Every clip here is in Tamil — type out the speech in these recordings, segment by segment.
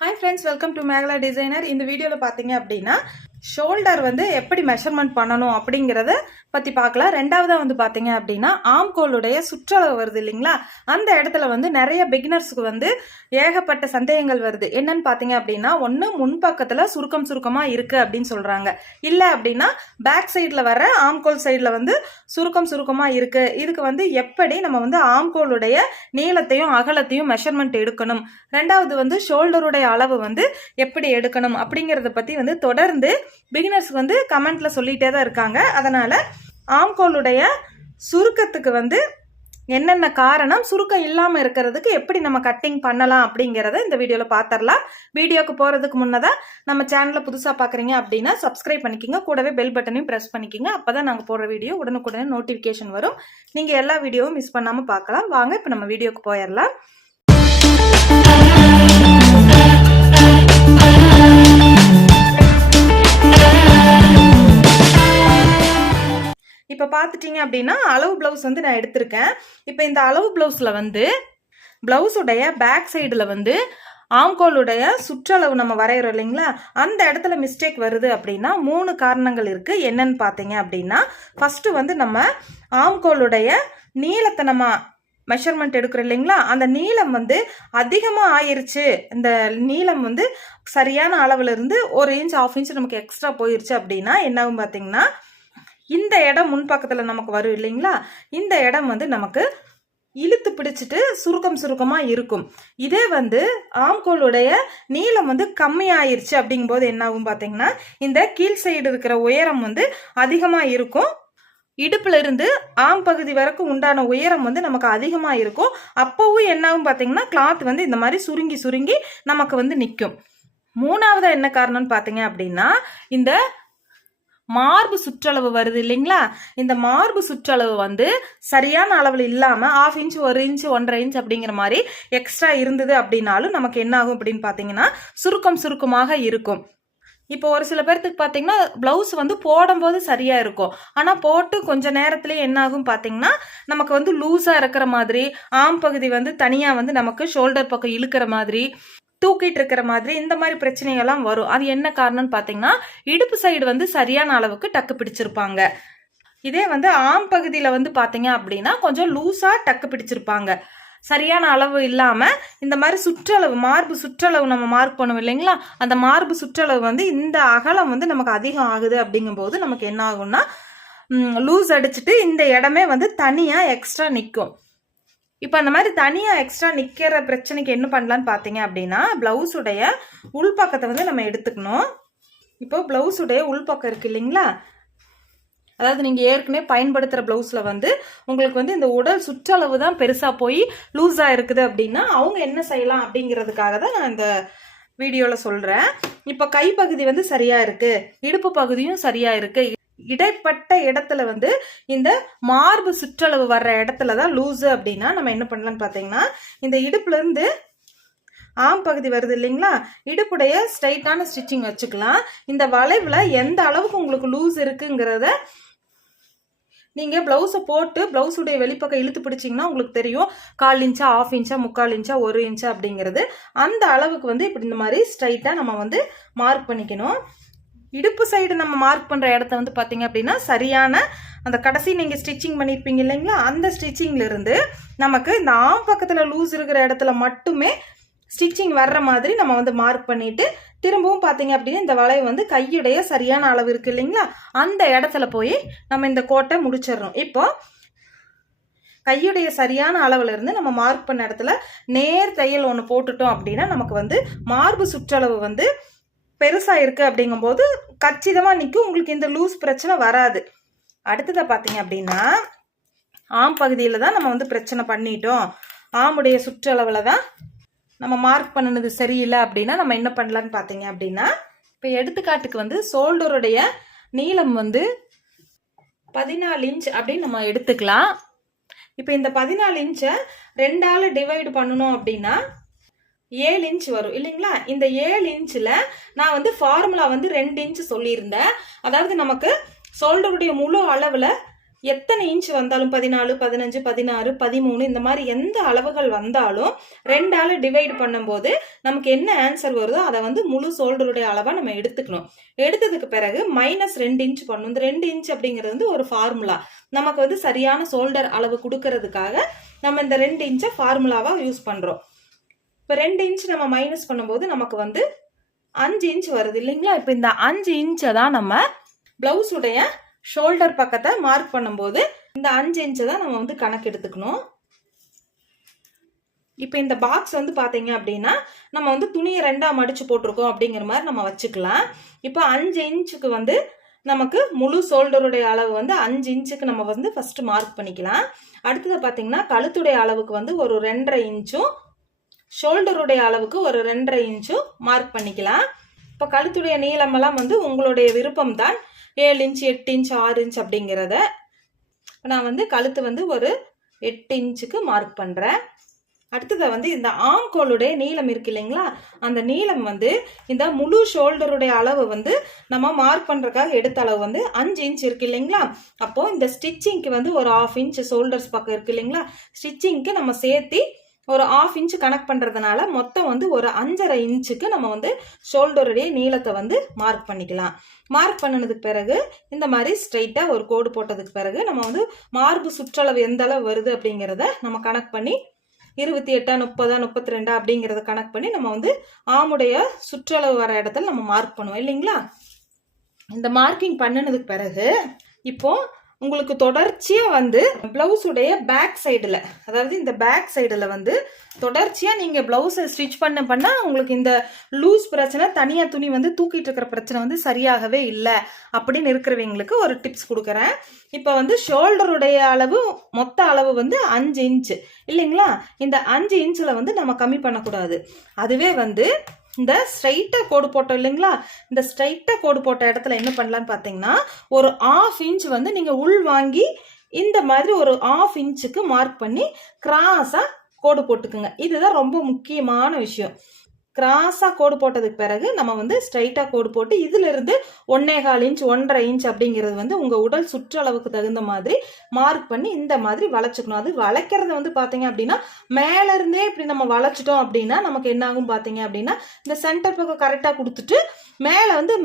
Hi friends, welcome to Meghala Designer. இந்த வீடியோல பாத்தீங்க அப்படின்னா ஷோல்டர் வந்து எப்படி மெஷர்மெண்ட் பண்ணணும் அப்படிங்கறத பத்தி பார்க்கலாம். ரெண்டாவதா வந்து பாத்தீங்க அப்படின்னா ஆம்கோலுடைய சுற்றளவு வருது இல்லைங்களா, அந்த இடத்துல வந்து நிறைய பிகினர்ஸ்க்கு வந்து ஏகப்பட்ட சந்தேகங்கள் வருது. என்னன்னு பாத்தீங்க அப்படின்னா, ஒன்னு முன்பக்கத்துல சுருக்கமா இருக்கு அப்படின்னு சொல்றாங்க, இல்ல அப்படின்னா பேக் சைட்ல வர ஆம்கோல் சைட்ல வந்து சுருக்கமா இருக்கு. இதுக்கு வந்து எப்படி நம்ம வந்து ஆம்கோலுடைய நீளத்தையும் அகலத்தையும் மெஷர்மெண்ட் எடுக்கணும், ரெண்டாவது வந்து ஷோல்டருடைய அளவு வந்து எப்படி எடுக்கணும் அப்படிங்கறத பத்தி வந்து தொடர்ந்து பிகினர்ஸ் வந்து கமெண்ட்ல சொல்லிட்டே தான் இருக்காங்க. அதனால ஆம்கோலுடைய சுருக்கத்துக்கு வந்து என்னென்ன காரணம், சுருக்கம் இல்லாம இருக்கிறதுக்கு எப்படி நம்ம கட்டிங் பண்ணலாம் அப்படிங்கறத இந்த வீடியோல பாத்திரலாம். வீடியோக்கு போறதுக்கு முன்னதா நம்ம சேனலை புதுசா பாக்குறீங்க அப்படின்னா சப்ஸ்கிரைப் பண்ணிக்கோங்க, கூடவே பெல் பட்டனையும் பிரஸ் பண்ணிக்கோங்க. அப்பதான் நாங்க போடுற வீடியோ உடனுக்குடனே நோட்டிபிகேஷன் வரும். நீங்க எல்லா வீடியோவும் மிஸ் பண்ணாம பார்க்கலாம். வாங்க இப்ப நம்ம வீடியோக்கு போயிடலாம். இப்போ பார்த்துட்டீங்க அப்படின்னா அளவு பிளவுஸ் வந்து நான் எடுத்திருக்கேன். இப்போ இந்த அளவு பிளவுஸில் வந்து பிளவுஸுடைய பேக் சைடில் வந்து ஆம்கோலுடைய சுற்றளவு நம்ம வரைகிறோம் இல்லைங்களா, அந்த இடத்துல மிஸ்டேக் வருது அப்படின்னா 3 காரணங்கள் இருக்கு. என்னன்னு பார்த்தீங்க அப்படின்னா, ஃபர்ஸ்ட் வந்து நம்ம ஆம்கோலுடைய நீளத்தை நம்ம மெஷர்மெண்ட் எடுக்கிறோம் இல்லைங்களா, அந்த நீளம் வந்து அதிகமாக ஆயிருச்சு, இந்த நீளம் வந்து சரியான அளவுல இருந்து 1 இன்ச் 1/2 இன்ச் நமக்கு எக்ஸ்ட்ரா போயிருச்சு அப்படின்னா என்னாகும் பார்த்தீங்கன்னா, இந்த இடம் முன்பக்கத்துல நமக்கு வரும் இல்லைங்களா, இந்த இடம் வந்து நமக்கு இழுத்து பிடிச்சிட்டு சுருக்கமா இருக்கும். இதே வந்து ஆம்கோலுடைய நீளம் வந்து கம்மி ஆயிருச்சு அப்படிங்கும் போது என்ன ஆகும் பாத்தீங்கன்னா, இந்த கீழ் சைடு இருக்கிற உயரம் வந்து அதிகமா இருக்கும். இடுப்புல இருந்து ஆம் பகுதி வரைக்கும் உண்டான உயரம் வந்து நமக்கு அதிகமா இருக்கும். அப்பவும் என்ன ஆகும் பாத்தீங்கன்னா, கிளாத் வந்து இந்த மாதிரி சுருங்கி நமக்கு வந்து நிற்கும். மூணாவதா என்ன காரணம்னு பாத்தீங்க அப்படின்னா, இந்த மார்பு சுற்றளவு வருது இல்லைங்களா, இந்த மார்பு சுற்றளவு வந்து சரியான அளவில் இல்லாம 1/2 இன்ச் 1 இன்ச் 1.5 இன்ச் அப்படிங்கிற மாதிரி எக்ஸ்ட்ரா இருந்தது அப்படின்னாலும் நமக்கு என்ன ஆகும் அப்படின்னு பாத்தீங்கன்னா, சுருக்கமாக இருக்கும். இப்போ ஒரு சில பேர்த்துக்கு பாத்தீங்கன்னா பிளவுஸ் வந்து போடும்போது சரியா இருக்கும், ஆனா போட்டு கொஞ்ச நேரத்திலேயே என்ன ஆகும் பாத்தீங்கன்னா, நமக்கு வந்து லூஸா இருக்கிற மாதிரி, ஆம் பகுதி வந்து தனியா வந்து நமக்கு ஷோல்டர் பக்கம் இழுக்கிற மாதிரி, தூக்கிட்டு இருக்கிற மாதிரி, இந்த மாதிரி பிரச்சனைகள்லாம் வரும். அது என்ன காரணம்னு பாத்தீங்கன்னா, இடுப்பு சைடு வந்து சரியான அளவுக்கு டக்கு பிடிச்சிருப்பாங்க. இதே வந்து ஆம் பகுதியில வந்து பாத்தீங்க அப்படின்னா கொஞ்சம் லூஸா டக்கு பிடிச்சிருப்பாங்க. சரியான அளவு இல்லாம இந்த மாதிரி சுற்றளவு, மார்பு சுற்றளவு நம்ம மார்க் பண்ணுவோம் இல்லைங்களா, அந்த மார்பு சுற்றளவு வந்து இந்த அகலம் வந்து நமக்கு அதிகம் ஆகுது அப்படிங்கும் போது நமக்கு என்ன ஆகும்னா, லூஸ் அடிச்சுட்டு இந்த இடமே வந்து தனியா எக்ஸ்ட்ரா நிற்கும். இப்போ அந்த மாதிரி தனியா எக்ஸ்ட்ரா நிக்கிற பிரச்சனைக்கு என்ன பண்ணலான்னு பாத்தீங்க அப்படின்னா, பிளவுஸுடைய உள்பக்கத்தை வந்து நம்ம எடுத்துக்கணும். இப்போ பிளவுஸுடைய உள்பக்கம் இருக்கு இல்லைங்களா, அதாவது நீங்க ஏற்கனவே பயன்படுத்துற பிளவுஸ்ல வந்து உங்களுக்கு வந்து இந்த உடல் சுற்றளவு தான் பெருசா போய் லூஸா இருக்குது அப்படின்னா அவங்க என்ன செய்யலாம் அப்படிங்கிறதுக்காக தான் நான் இந்த வீடியோல சொல்றேன். இப்போ கைப்பகுதி வந்து சரியா இருக்கு, இடுப்பு பகுதியும் சரியா இருக்கு, இடைப்பட்ட இடத்துல வந்து இந்த மார்பு சுற்றளவு வர்ற இடத்துலதான் லூஸ் அப்படின்னா நம்ம என்ன பண்ணலாம்னு பாத்தீங்கன்னா, இந்த இடுப்புல இருந்து ஆம் பகுதி வருது இல்லைங்களா, இடுப்புடைய ஸ்ட்ரைட்டான ஸ்டிச்சிங் வச்சுக்கலாம். இந்த வளைவுல எந்த அளவுக்கு உங்களுக்கு லூஸ் இருக்குங்கிறத நீங்க பிளவுஸை போட்டு பிளவுஸுடைய வெளிப்பக்கம் இழுத்து பிடிச்சிங்கன்னா உங்களுக்கு தெரியும், 1/4 இன்ச்சா 1/2 இன்ச்சா 3/4 இன்ச்சா 1 இன்ச்சா அப்படிங்கிறது. அந்த அளவுக்கு வந்து இப்படி இந்த மாதிரி ஸ்ட்ரைட்டா நம்ம வந்து மார்க் பண்ணிக்கணும். இடுப்பு சைடு நம்ம மார்க் பண்ற இடத்த வந்து பாத்தீங்க அப்படின்னா சரியான அந்த கடைசி நீங்க ஸ்டிச்சிங் பண்ணிருப்பீங்க இல்லைங்களா, அந்த ஸ்டிச்சிங்ல இருந்து நமக்கு இந்த ஆம் பக்கத்துல லூஸ் இருக்கிற இடத்துல மட்டுமே ஸ்டிச்சிங் வர்ற மாதிரி நம்ம வந்து மார்க் பண்ணிட்டு, திரும்பவும் பாத்தீங்க அப்படின்னா இந்த வளைவு வந்து கையுடைய சரியான அளவு இருக்கு இல்லைங்களா, அந்த இடத்துல போய் நம்ம இந்த கோட்டை முடிச்சிடறோம். இப்போ கையுடைய சரியான அளவுல இருந்து நம்ம மார்க் பண்ண இடத்துல நேர் தையல் ஒன்று போட்டுட்டோம் அப்படின்னா நமக்கு வந்து மார்பு சுற்றளவு வந்து பெருசா இருக்கு அப்படிங்கும் போது கச்சிதமா நிற்கும், உங்களுக்கு இந்த லூஸ் பிரச்சனை வராது. அடுத்ததை பாத்தீங்க அப்படின்னா, ஆம் பகுதியில தான் நம்ம வந்து பிரச்சனை பண்ணிட்டோம், ஆமுடைய சுற்றளவுல தான் நம்ம மார்க் பண்ணினது சரியில்லை அப்படின்னா நம்ம என்ன பண்ணலான்னு பாத்தீங்க அப்படின்னா, இப்போ எடுத்துக்காட்டுக்கு வந்து ஷோல்டருடைய நீளம் வந்து 14 இன்ச் அப்படின்னு நம்ம எடுத்துக்கலாம். இப்போ இந்த 14 இன்ச்சை 2ஆல டிவைடு பண்ணணும் அப்படின்னா 7 இன்ச் வரும் இல்லைங்களா. இந்த 7 இன்ச்சில் நான் வந்து ஃபார்முலா வந்து 2 இன்ச் சொல்லியிருந்தேன். அதாவது நமக்கு ஷோல்டருடைய முழு அளவில் எத்தனை இன்ச் வந்தாலும் 14, 15, 16, 13 இந்த மாதிரி எந்த அளவுகள் வந்தாலும் 2ஆல டிவைட் பண்ணும்போது நமக்கு என்ன ஆன்சர் வருதோ அதை வந்து முழு ஷோல்டருடைய அளவா நம்ம எடுத்துக்கணும். எடுத்ததுக்கு பிறகு -2 இன்ச் பண்ணணும். இந்த 2 இன்ச் அப்படிங்கிறது வந்து ஒரு ஃபார்முலா. நமக்கு வந்து சரியான ஷோல்டர் அளவு கொடுக்கறதுக்காக நம்ம இந்த 2 இன்ச்சை ஃபார்முலாவா யூஸ் பண்றோம். இப்போ 2 இன்ச் நம்ம மைனஸ் பண்ணும்போது நமக்கு வந்து 5 இன்ச் வருது இல்லைங்களா? இப்போ இந்த 5 இன்ச்சை தான் நம்ம பிளவுஸுடைய ஷோல்டர் பக்கத்தை மார்க் பண்ணும்போது இந்த 5 இன்ச்சை தான் நம்ம வந்து கணக்கு எடுத்துக்கணும். இப்போ இந்த பாக்ஸ் வந்து பாத்தீங்க அப்படின்னா நம்ம வந்து துணியை 2ஆ மடிச்சு போட்டிருக்கோம் அப்படிங்கிற மாதிரி நம்ம வச்சுக்கலாம். இப்போ 5 இன்ச்சுக்கு வந்து நமக்கு முழு ஷோல்டருடைய அளவு வந்து 5 இன்ச்சுக்கு நம்ம வந்து ஃபர்ஸ்ட் மார்க் பண்ணிக்கலாம். அடுத்தது பாத்தீங்கன்னா கழுத்துடைய அளவுக்கு வந்து ஒரு 2.5 இன்ச்சும் ஷோல்டருடைய அளவுக்கு ஒரு 2.5 இன்ச்சும் மார்க் பண்ணிக்கலாம். இப்போ கழுத்துடைய நீளமெல்லாம் வந்து உங்களுடைய விருப்பம் தான். 7 இன்ச் 8 இன்ச் 6 இன்ச் அப்படிங்கிறத நான் வந்து கழுத்து வந்து ஒரு 8 இன்ச்சுக்கு மார்க் பண்றேன். அடுத்ததை வந்து இந்த ஆம்கோலுடைய நீளம் இருக்கு இல்லைங்களா, அந்த நீளம் வந்து இந்த முழு ஷோல்டருடைய அளவு வந்து நம்ம மார்க் பண்றதுக்காக எடுத்த அளவு வந்து 5 இன்ச் இருக்கு இல்லைங்களா. அப்போ இந்த ஸ்டிச்சிங்க்கு வந்து ஒரு 1/2 இன்ச் ஷோல்டர்ஸ் பக்கம் இருக்கு இல்லைங்களா, ஸ்டிச்சிங்க்கு நம்ம சேர்த்தி ஒரு 1/2 இன்ச் கனெக்ட் பண்றதுனால மொத்தம் வந்து ஒரு 5.5 இன்ச்சுக்கு நம்ம வந்து ஷோல்டருடைய நீளத்தை வந்து மார்க் பண்ணிக்கலாம். மார்க் பண்ணதுக்கு பிறகு இந்த மாதிரி ஸ்ட்ரைட்டா ஒரு கோடு போட்டதுக்கு பிறகு நம்ம வந்து மார்பு சுற்றளவு எந்த அளவு வருது அப்படிங்கிறத நம்ம கனெக்ட் பண்ணி 28, 30, 32 அப்படிங்கிறத கனெக்ட் பண்ணி நம்ம வந்து ஆமுடைய சுற்றளவு வர இடத்துல நம்ம மார்க் பண்ணுவோம் இல்லைங்களா. இந்த மார்க்கிங் பண்ணினதுக்கு பிறகு இப்போ உங்களுக்கு தொடர்ச்சியா வந்து பிளவுஸுடைய பேக் சைடுல, அதாவது இந்த பேக் சைடுல வந்து தொடர்ச்சியா நீங்க பிளவுஸை ஸ்டிச் பண்ண உங்களுக்கு இந்த லூஸ் பிரச்சனை, தனியா துணி வந்து தூக்கிட்டு இருக்கிற பிரச்சனை வந்து சரியாகவே இல்லை அப்படின்னு இருக்கிறவங்களுக்கு ஒரு டிப்ஸ் கொடுக்குறேன். இப்போ வந்து ஷோல்டருடைய அளவு மொத்த அளவு வந்து 5 இன்ச் இல்லைங்களா. இந்த 5 இன்ச்சில் வந்து நம்ம கம்மி பண்ணக்கூடாது. அதுவே வந்து இந்த ஸ்ட்ரைட்டா கோடு போட்டோம் இல்லைங்களா, இந்த ஸ்ட்ரைட்டா கோடு போட்ட இடத்துல என்ன பண்ணலான்னு பார்த்தீங்கன்னா ஒரு 1/2 இன்ச் வந்து நீங்க உள் வாங்கி இந்த மாதிரி ஒரு 1/2 இன்ச்சுக்கு மார்க் பண்ணி கிராஸா கோடு போட்டுக்குங்க. இதுதான் ரொம்ப முக்கியமான விஷயம். கிராஸா கோடு போட்டதுக்கு பிறகு நம்ம வந்து ஸ்ட்ரைட்டா கோடு போட்டு இதுல இருந்து 1.25 இன்ச் 1.5 இன்ச் அப்படிங்கிறது வந்து உங்க உடல் சுற்றளவுக்கு தகுந்த மாதிரி மார்க் பண்ணி இந்த மாதிரி வளைச்சுக்கணும். அது வளைக்கிறது வந்து பாத்தீங்க அப்படின்னா மேல இருந்தே இப்படி நம்ம வளைச்சிட்டோம் அப்படின்னா நமக்கு என்ன ஆகும் பாத்தீங்க அப்படின்னா இந்த சென்டர் பக்கம் கரெக்டா கொடுத்துட்டு மேல வந்து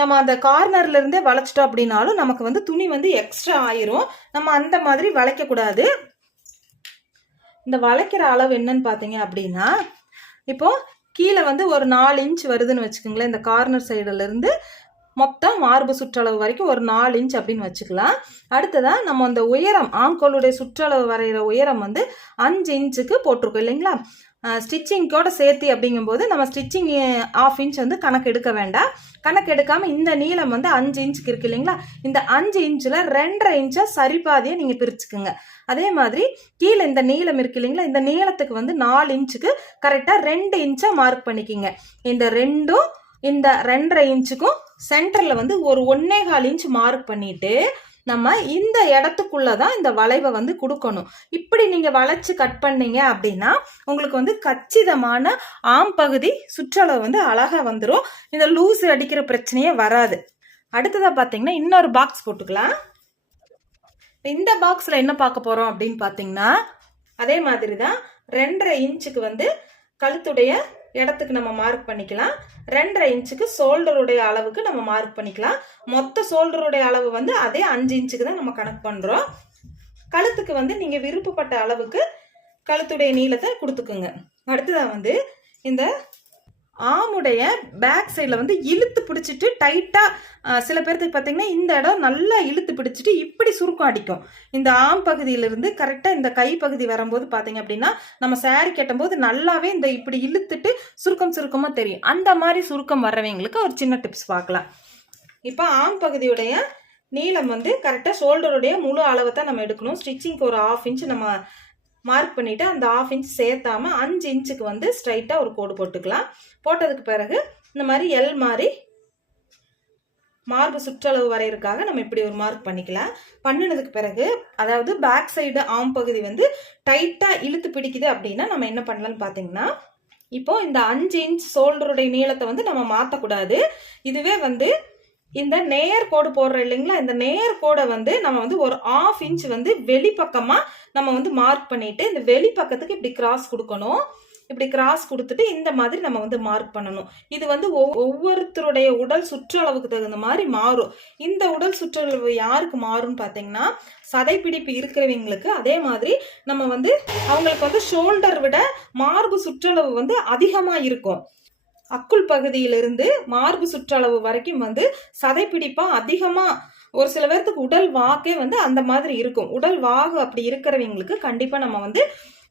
நம்ம அந்த கார்னர்ல இருந்தே வளைச்சிட்டோம் அப்படின்னாலும் நமக்கு வந்து துணி வந்து எக்ஸ்ட்ரா ஆயிரும். நம்ம அந்த மாதிரி வளைக்க கூடாது. இந்த வளைக்கிற அளவு என்னன்னு பாத்தீங்க அப்படின்னா இப்போ கீழே வந்து ஒரு 4 இன்ச் வருதுன்னு வச்சுக்கோங்களேன். இந்த கார்னர் சைடுல இருந்து மொத்தம் மார்பு சுற்றளவு வரைக்கும் ஒரு 4 இன்ச் அப்படின்னு வச்சுக்கலாம். அடுத்ததா நம்ம அந்த உயரம் ஆம்கோலுடைய சுற்றளவு வரைகிற உயரம் வந்து 5 இன்ச்சுக்கு போட்டிருக்கோம் இல்லைங்களா. ஸ்டிச்சிங்கோட சேர்த்து அப்படிங்கும்போது நம்ம ஸ்டிச்சிங் 1/2 இன்ச் வந்து கணக்கு எடுக்க வேண்டாம். கணக்கு எடுக்காம இந்த நீளம் வந்து 5 இன்ச்சுக்கு இருக்கு இல்லைங்களா, இந்த 5 இன்ச்சில் 2.5 இன்ச்சா சரிபாதியை நீங்க பிரிச்சுக்குங்க. அதே மாதிரி கீழே இந்த நீளம் இருக்கு இல்லைங்களா, இந்த நீளத்துக்கு வந்து 4 இன்ச்சுக்கு கரெக்டா 2 இன்ச்சா மார்க் பண்ணிக்கிங்க. இந்த 2ம் இந்த 2.5 இன்ச்சுக்கும் சென்டர்ல வந்து ஒரு 1.25 இன்ச் மார்க் பண்ணிட்டு நம்ம இந்த இடத்துக்குள்ளதான் இந்த வளைவை வந்து கொடுக்கணும். இப்படி நீங்க வளைச்சு கட் பண்ணீங்க அப்படின்னா உங்களுக்கு வந்து கச்சிதமான ஆம் பகுதி சுற்றளவு வந்து அழகா வந்துடும். இந்த லூஸ் அடிக்கிற பிரச்சனையே வராது. அடுத்ததா பாத்தீங்கன்னா இன்னொரு பாக்ஸ் போட்டுக்கலாம். இந்த பாக்ஸ்ல என்ன பார்க்க போறோம் அப்படின்னு பாத்தீங்கன்னா அதே மாதிரிதான் 2.5 இன்ச்சுக்கு வந்து கழுத்துடைய இடத்துக்கு நம்ம மார்க் பண்ணிக்கலாம். 2.5 இன்ச்சுக்கு ஷோல்டருடைய அளவுக்கு நம்ம மார்க் பண்ணிக்கலாம். மொத்த ஷோல்டருடைய அளவு வந்து அதே 5 இன்ச்சுக்கு தான் நம்ம கணக்கு பண்றோம். கழுத்துக்கு வந்து நீங்க விருப்பப்பட்ட அளவுக்கு கழுத்துடைய நீளத்தை கொடுத்துக்குங்க. அடுத்ததான் வந்து இந்த ஆமுடைய பேக் சைடில் வந்து இழுத்து பிடிச்சிட்டு டைட்டாக சில பேர்த்துக்கு பார்த்தீங்கன்னா இந்த இடம் நல்லா இழுத்து பிடிச்சிட்டு இப்படி சுருக்கம் அடிக்கும். இந்த ஆம் பகுதியிலிருந்து கரெக்டாக இந்த கை பகுதி வரும்போது பார்த்தீங்க அப்படின்னா நம்ம சாரி கட்டும்போது நல்லாவே இந்த இப்படி இழுத்துட்டு சுருக்கமாக தெரியும். அந்த மாதிரி சுருக்கம் வர்றவங்களுக்கு ஒரு சின்ன டிப்ஸ் பார்க்கலாம். இப்போ ஆம் பகுதியுடைய நீளம் வந்து கரெக்டாக ஷோல்டருடைய முழு அளவை தான் நம்ம எடுக்கணும். ஸ்டிச்சிங்க்கு ஒரு 1/2 இன்ச் நம்ம மார்க் பண்ணிட்டு அந்த 1/2 இன்ச் சேர்த்தாம 5 இன்ச்சுக்கு வந்து ஸ்ட்ரைட்டா ஒரு கோடு போட்டுக்கலாம். போட்டதுக்கு பிறகு இந்த மாதிரி எல் மாதிரி மார்பு சுற்றளவு வரையறதுக்காக நம்ம இப்படி ஒரு மார்க் பண்ணிக்கலாம். பண்ணினதுக்கு பிறகு அதாவது பேக் சைடு ஆம் பகுதி வந்து டைட்டா இழுத்து பிடிக்குது அப்படின்னா நம்ம என்ன பண்ணலாம்னு பாத்தீங்கன்னா இப்போ இந்த 5 இன்ச் ஷோல்டருடைய நீளத்தை வந்து நம்ம மாத்தக்கூடாது. இதுவே வந்து இந்த நேர் கோடு போடுறோம் இல்லைங்களா, இந்த நேர் கோடை வந்து நம்ம வந்து ஒரு 1/2 இன்ச் வந்து வெளிப்பக்கமா நம்ம வந்து மார்க் பண்ணிட்டு இந்த வெளிப்பக்கத்துக்கு இப்படி கிராஸ் கொடுக்கணும். இப்படி கிராஸ் கொடுத்துட்டு இந்த மாதிரி நம்ம வந்து மார்க் பண்ணணும். இது வந்து ஒவ்வொருத்தருடைய உடல் சுற்றளவுக்கு தகுந்த மாதிரி மாறும். இந்த உடல் சுற்றளவு யாருக்கு மாறும்னு பார்த்தீங்கன்னா, சதைப்பிடிப்பு இருக்கிறவங்களுக்கு. அதே மாதிரி நம்ம வந்து அவங்களுக்கு வந்து ஷோல்டர் விட மார்பு சுற்றளவு வந்து அதிகமா இருக்கும். அக்குள் பகுதியிலிருந்து மார்பு சுற்றளவு வரைக்கும் வந்து சதைப்பிடிப்பா அதிகமா ஒரு சில பேர்த்துக்கு உடல் வாக்கே வந்து அந்த மாதிரி இருக்கும். உடல் வாகு அப்படி இருக்கிறவங்களுக்கு கண்டிப்பா நம்ம வந்து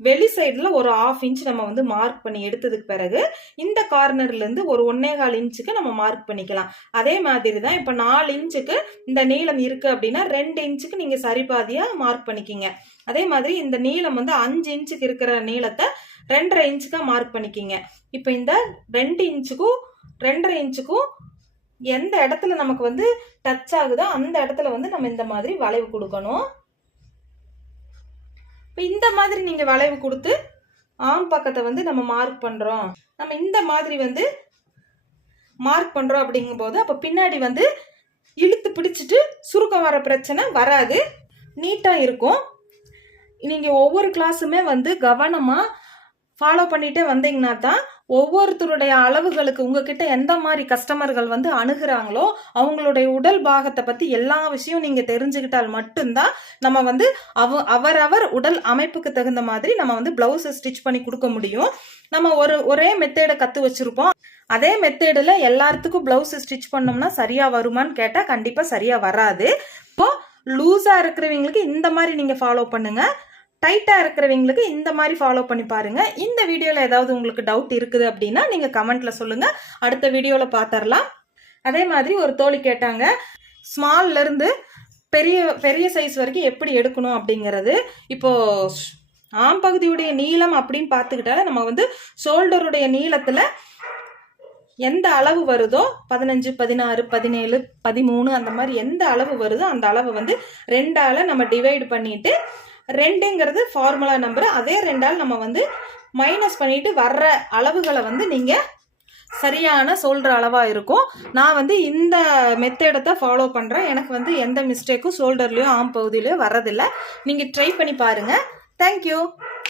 வெளி சைடுல ஒரு 1/2 இன்ச் நம்ம வந்து மார்க் பண்ணி எடுத்ததுக்கு பிறகு இந்த கார்னர்ல இருந்து ஒரு 1.25 இன்ச்சுக்கு நம்ம மார்க் பண்ணிக்கலாம். அதே மாதிரி தான் இப்ப 4 இன்ச்சுக்கு இந்த நீளம் இருக்கு அப்படின்னா 2 இன்ச்சுக்கு நீங்க சரிபாதியா மார்க் பண்ணிக்கிங்க. அதே மாதிரி இந்த நீளம் வந்து 5 இன்ச்சுக்கு இருக்கிற நீளத்தை 2.5 இன்ச்சுக்கா மார்க் பண்ணிக்கிங்க. இப்ப இந்த 2 இன்ச்சுக்கும் 2.5 இன்ச்சுக்கும் எந்த இடத்துல நமக்கு வந்து டச் ஆகுதோ அந்த இடத்துல வந்து நம்ம இந்த மாதிரி வளைவு கொடுக்கணும். இப்போ இந்த மாதிரி நீங்க வளைவு கொடுத்து ஆம் பக்கத்தை வந்து நம்ம மார்க் பண்றோம். நம்ம இந்த மாதிரி வந்து மார்க் பண்றோம் அப்படிங்கும் போது அப்ப பின்னாடி வந்து இழுத்து பிடிச்சிட்டு சுருக்கம் வர பிரச்சனை வராது, நீட்டா இருக்கும். நீங்க ஒவ்வொரு கிளாஸுமே வந்து கவனமா ஃபாலோ பண்ணிட்டே வந்தீங்கன்னா தான் ஒவ்வொருத்தருடைய அளவுகளுக்கு உங்ககிட்ட எந்த மாதிரி கஸ்டமர்கள் வந்து அணுகுறாங்களோ அவங்களுடைய உடல் பாகத்தை பத்தி எல்லா விஷயம் நீங்க தெரிஞ்சுக்கிட்டால் மட்டும்தான் நம்ம வந்து அவரவர் உடல் அமைப்புக்கு தகுந்த மாதிரி நம்ம வந்து பிளவுஸ் ஸ்டிச் பண்ணி கொடுக்க முடியும். நம்ம ஒரே மெத்தேடை கத்து வச்சிருப்போம். அதே மெத்தேடுல எல்லாத்துக்கும் பிளவுஸ் ஸ்டிச் பண்ணோம்னா சரியா வருமான்னு கேட்டா கண்டிப்பா சரியா வராது. இப்போ லூஸா இருக்கிறவங்களுக்கு இந்த மாதிரி நீங்க ஃபாலோ பண்ணுங்க, டைட்டா இருக்கிறவங்களுக்கு இந்த மாதிரி ஃபாலோ பண்ணி பாருங்க. இந்த வீடியோல ஏதாவது உங்களுக்கு டவுட் இருக்குது அப்படின்னா நீங்க கமெண்ட்ல சொல்லுங்க, அடுத்த வீடியோல பாத்தரலாம். அதே மாதிரி ஒரு தோழி கேட்டாங்க, ஸ்மால்ல இருந்து பெரிய பெரிய சைஸ் வரைக்கும் எப்படி எடுக்கணும் அப்படிங்கிறது. இப்போ ஆம் பகுதியுடைய நீளம் அப்படின்னு பார்த்துக்கிட்டாலே நம்ம வந்து ஷோல்டருடைய நீளத்துல எந்த அளவு வருதோ 15, 16, 17, 13 அந்த மாதிரி எந்த அளவு வருதோ அந்த அளவு வந்து 2ஆல நம்ம டிவைட் பண்ணிட்டு 2ங்கிறது ஃபார்முலா நம்பர், அதே 2ஆல் நம்ம வந்து மைனஸ் பண்ணிட்டு வர்ற அளவுகளை வந்து நீங்க சரியான சொல்ற அளவா இருக்கும். நான் வந்து இந்த மெத்தேடை தான் ஃபாலோ பண்றேன். எனக்கு வந்து எந்த மிஸ்டேக்கும் ஷோல்டர்லயோ ஆம் பகுதியிலயோ வர்றதில்லை. நீங்க ட்ரை பண்ணி பாருங்க. தேங்க்யூ.